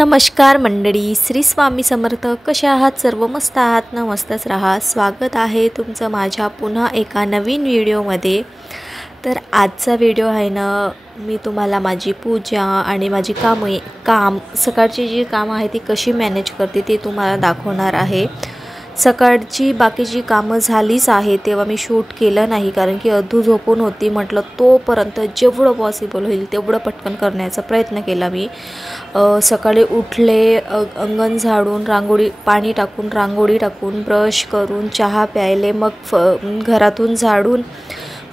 नमस्कार मंडळी, श्री स्वामी समर्थ. कशा आहात? सर्व मस्त आहात ना? मस्तच राहा. स्वागत आहे तुमचं माझ्या पुन्हा एका नवीन व्हिडिओमध्ये. तर आजचा व्हिडिओ आहे ना, मी तुम्हाला माझी पूजा आणि माझी सकाळची जी कामं आहे ती कशी मॅनेज करते ते तुम्हाला दाखवणार आहे. सकाळची बाकीची कामं झालीच आहे तेव्हा मी शूट केलं नाही, कारण की अधू झोपून होती. म्हटलं तोपर्यंत जेवढं पॉसिबल होईल तेवढं पटकन करण्याचा प्रयत्न केला मी. सकाळी उठले, अंगण झाडून, पाणी टाकून, रांगोळी टाकून, ब्रश करून, चहा प्यायले, मग घरातून झाडून,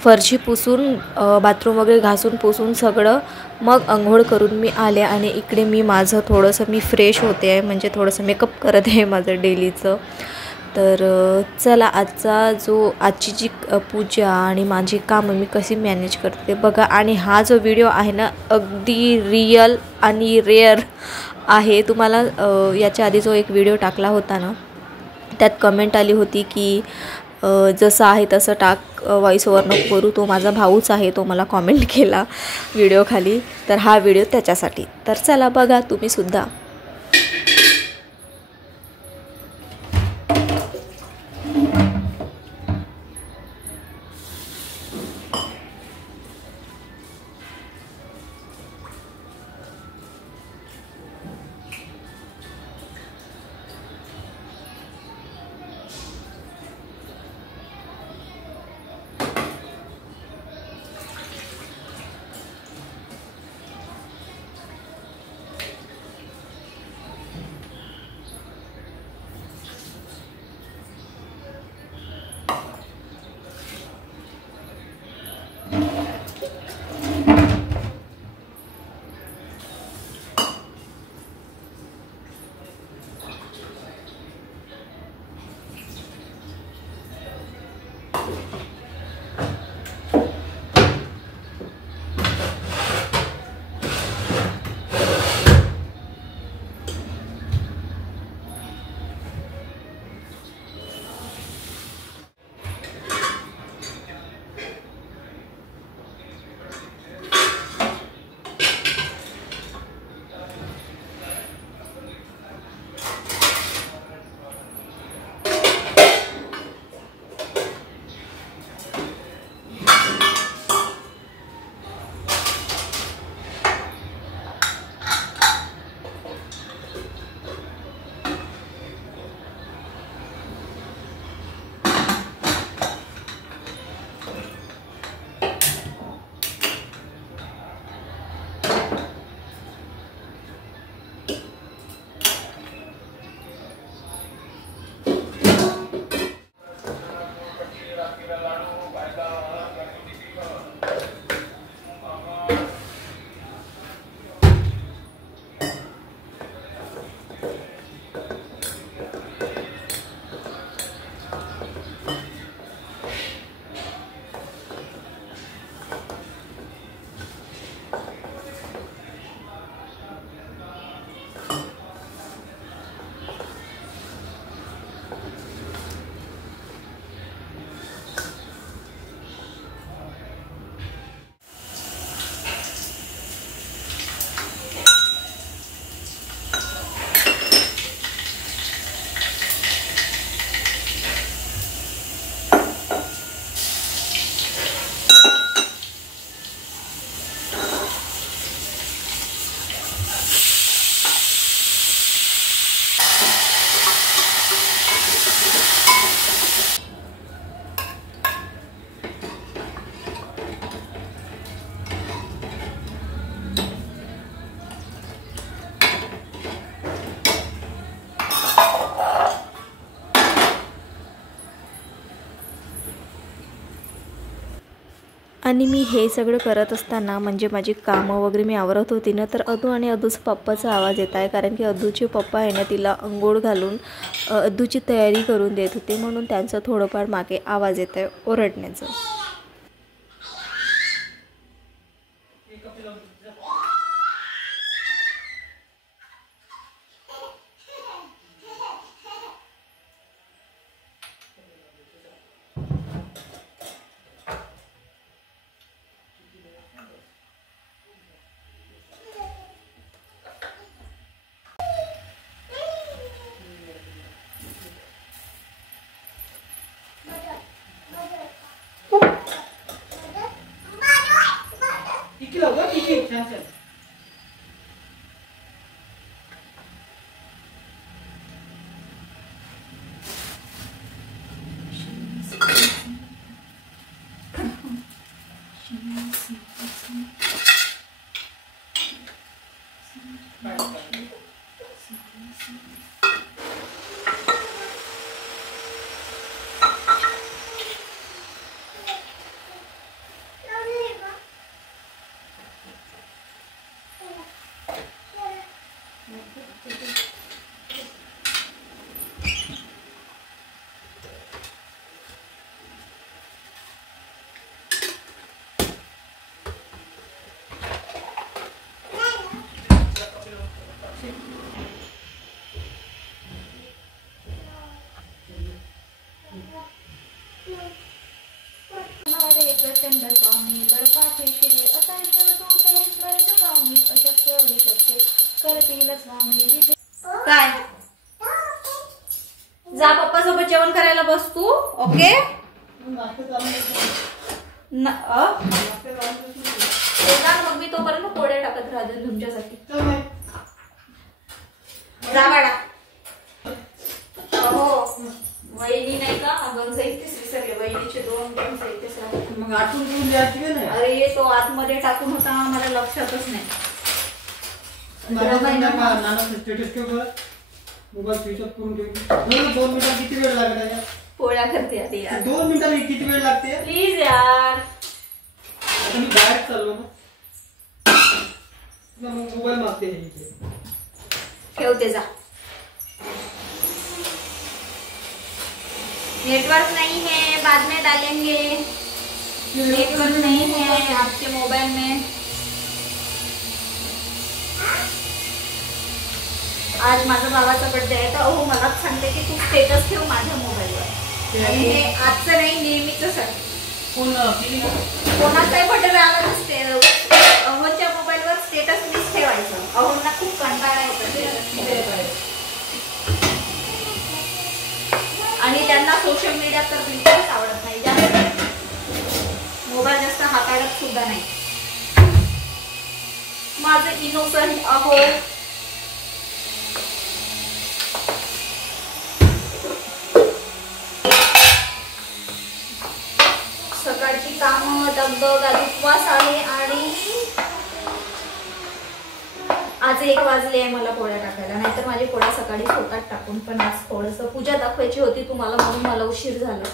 फरशी पुसून, बाथरूम वगैरे घासून पुसून सगळं मग अंघोळ करून मी आले. आणि इकडे मी माझं थोडंसं फ्रेश होते आहे, म्हणजे थोडंसं मेकअप करत आहे माझं डेलीचं. तर चला, आजची जी पूजा आणि माझी कामं मी कशी मॅनेज करते बघा. आणि हा जो व्हिडिओ आहे ना, अगदी रियल आणि रेअर आहे. तुम्हाला याच्या आधी जो एक व्हिडिओ टाकला होता ना, त्यात कमेंट आली होती की जसं आहे तसं टाक, व्हॉइस ओव्हर नको करू. तो माझा भाऊच आहे, तो मला कॉमेंट केला व्हिडिओ खाली. तर हा व्हिडिओ त्याच्यासाठी. तर चला बघा तुम्हीसुद्धा. आणि मी हे सगळं करत असताना, म्हणजे माझी कामं वगैरे मी आवरत होती ना, तर अदू आणि अदूचा पप्पाचा आवाज येत आहे. कारण की अदूचे पप्पा आहे ना, तिला अंघोळ घालून अदूची तयारी करून देत होते, म्हणून त्यांचा थोडंफार मागे आवाज येत आहे ओरडण्याचं. किती लावतो किती छान छान काय जा पप्पा सोबत जेवण करायला बस तू. ओके मग मी तोपर्यंत पोळ्या टाकत राहते तुमच्यासाठी. जा बाळा. हो वहिनी नाही का आपण साहित्यच विसरले. वहिनीचे 2 साहित्यच राहते. मग आठवून घेऊन द्यायची का नाही. अरे तो आतमध्ये टाकून होता मला लक्षातच नाही. स्टेटस ठेव बरं. मोबाईल स्विच ऑफ करून ठेव. 2 मिनिटात किती वेळ लागला यार. पोळ्या करते आधी यार. 2 मिनिटात किती वेळ लागते प्लीज यार. आता मी बाहेर चाललो ना मोबाईल मागते इथे. ठेवते जा. नेटवर्क नहीं है बाद में डालेंगे. नेटवर्क नहीं है आपके मोबाइल में. आज माझ्या भावाचा बर्थडे आहे तर अहो मलाच सांगते की तू स्टेटस ठेव माझ्या मोबाईलवर. आणि हे आजचं नाही नेहमीच आहे. कोणाचाही बर्थडे आला तर अहोच्या मोबाईलवर स्टेटस मीच ठेवायचं. अहोंना खूप कंटाळा येतो आणि त्यांना सोशल मीडिया तर बिलकुलच आवडत नाही. जास्त मोबाईल जास्त हाताळत सुद्धा नाही. माझं इनोसंट अहो. सकाळची काम दगदग आज उपवास आहे आणि आज 1 वाजले आहे मला पोळ्या टाकायला. नाहीतर माझी पोळ्या सकाळी होतात टाकून. पण आज थोडंसं पूजा दाखवायची होती तुम्हाला म्हणून मला उशीर झाला.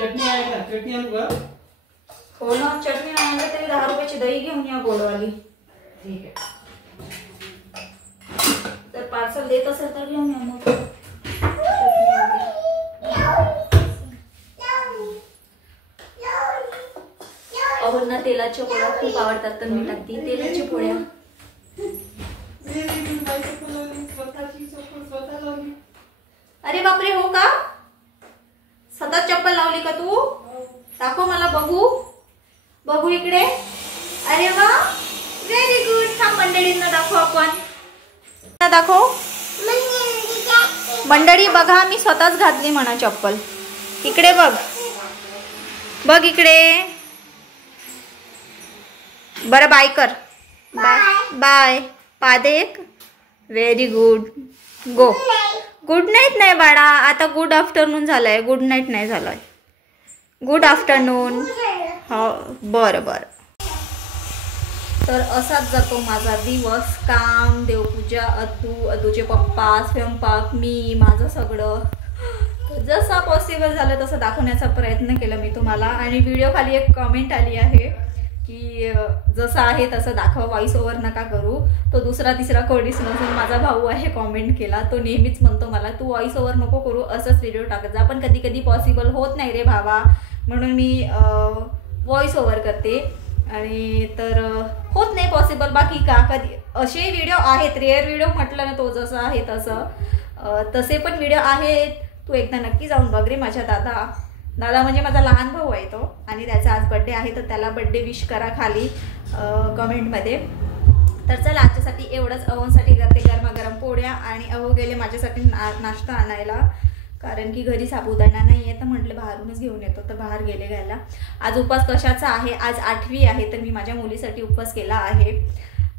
चटणी आहे का. चटणी आणू का. हो ना चटणी नाही आणलं तरी 10 रुपयाची दही घेऊन या गोडवाली. ठीक आहे. तर पार्सल देत असेल तर घेऊन या मग. अहोंना तेलाच्या पोळ्या खूप आवडतात तर मी टाकते तेलाच्या पोळ्या. अरे बापरे हो का. सतत चप्पल लावली का तू. दाखव मला बघू. बघू इकडे. अरे वा व्हेरी गुड. थांब मंडळींना दाखव आपण. दाखव मंडळी बघा मी स्वतःच घातली म्हणा चप्पल. इकडे बघ. बघ इकडे. बरं बाय कर. Bye bye. पादे एक. Very good. Go. Good night नाही बाळा आता गुड आफ्टरनून झालंय. गुड नाईट नाही झालंय. Good afternoon. हो बरं बरं. तर असाच जातो माझा दिवस. काम देवपूजा अदूचे पप्पा स्वयंपाक मी माझं सगळं जसा पॉसिबल झालं तसं दाखवण्याचा प्रयत्न केला मी तुम्हाला. आणि व्हिडिओ खाली एक कमेंट आली आहे की जसं आहे तसं दाखव व्हॉइस ओव्हर नका करू. तो दुसरा तिसरा कोणीच नसून माझा भाऊ आहे कमेंट केला. तो नेहमीच म्हणतो मला तू व्हॉइस ओव्हर नको करू असंच व्हिडिओ टाकत जा. पण कधी कधी पॉसिबल होत नाही रे भावा म्हणून मी व्हॉइस ओव्हर करते. आणि तर होत नाही पॉसिबल. बाकी का कधी असे व्हिडिओ आहेत रेअर व्हिडिओ म्हटलं ना तो जसं आहे तसं तसे पण व्हिडिओ आहेत. तू एकदा नक्की जाऊन बघ रे. माझ्या दादा म्हणजे माझा लहान भाऊ आहे तो आणि त्याचा आज बड्डे आहे तर त्याला बड्डे विश करा खाली कमेंटमध्ये. तर चला आजच्यासाठी एवढंच. अहोंसाठी करते गरमागरम पोळ्या आणि अहो गेले माझ्यासाठी नाश्ता आणायला, कारण की घरी साबुदाणा नाही आहे तर म्हटलं बाहेरूनच घेऊन येतो, तर बाहेर गेले घ्यायला. आज उपवास कशाचा आहे, आज 8वी आहे तर मी माझ्या मुलीसाठी उपवास केला आहे.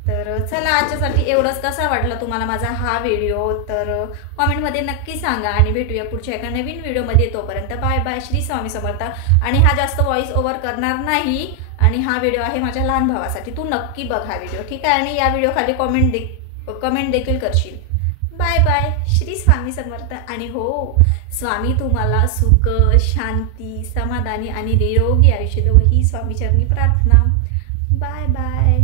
तर चला आजच्यासाठी एवढंच. कसा वाटला तुम्हाला माझा हा व्हिडिओ तर कॉमेंटमध्ये नक्की सांगा आणि भेटूया पुढच्या एका नवीन व्हिडिओमध्ये. तोपर्यंत बाय बाय. श्री स्वामी समर्थ. आणि हा जास्त व्हॉइस ओव्हर करणार नाही आणि हा व्हिडिओ आहे माझ्या लहान भावासाठी. तू नक्की बघ हा व्हिडिओ, ठीक आहे, आणि या व्हिडिओ खाली कमेंट देखील करशील. Bye bye. श्री स्वामी समर्थ. आणि हो, स्वामी तुम्हाला सुख, शांती, समाधानी आणि निरोगी आयुष्य देवो ही स्वामीचरणी प्रार्थना. Bye bye.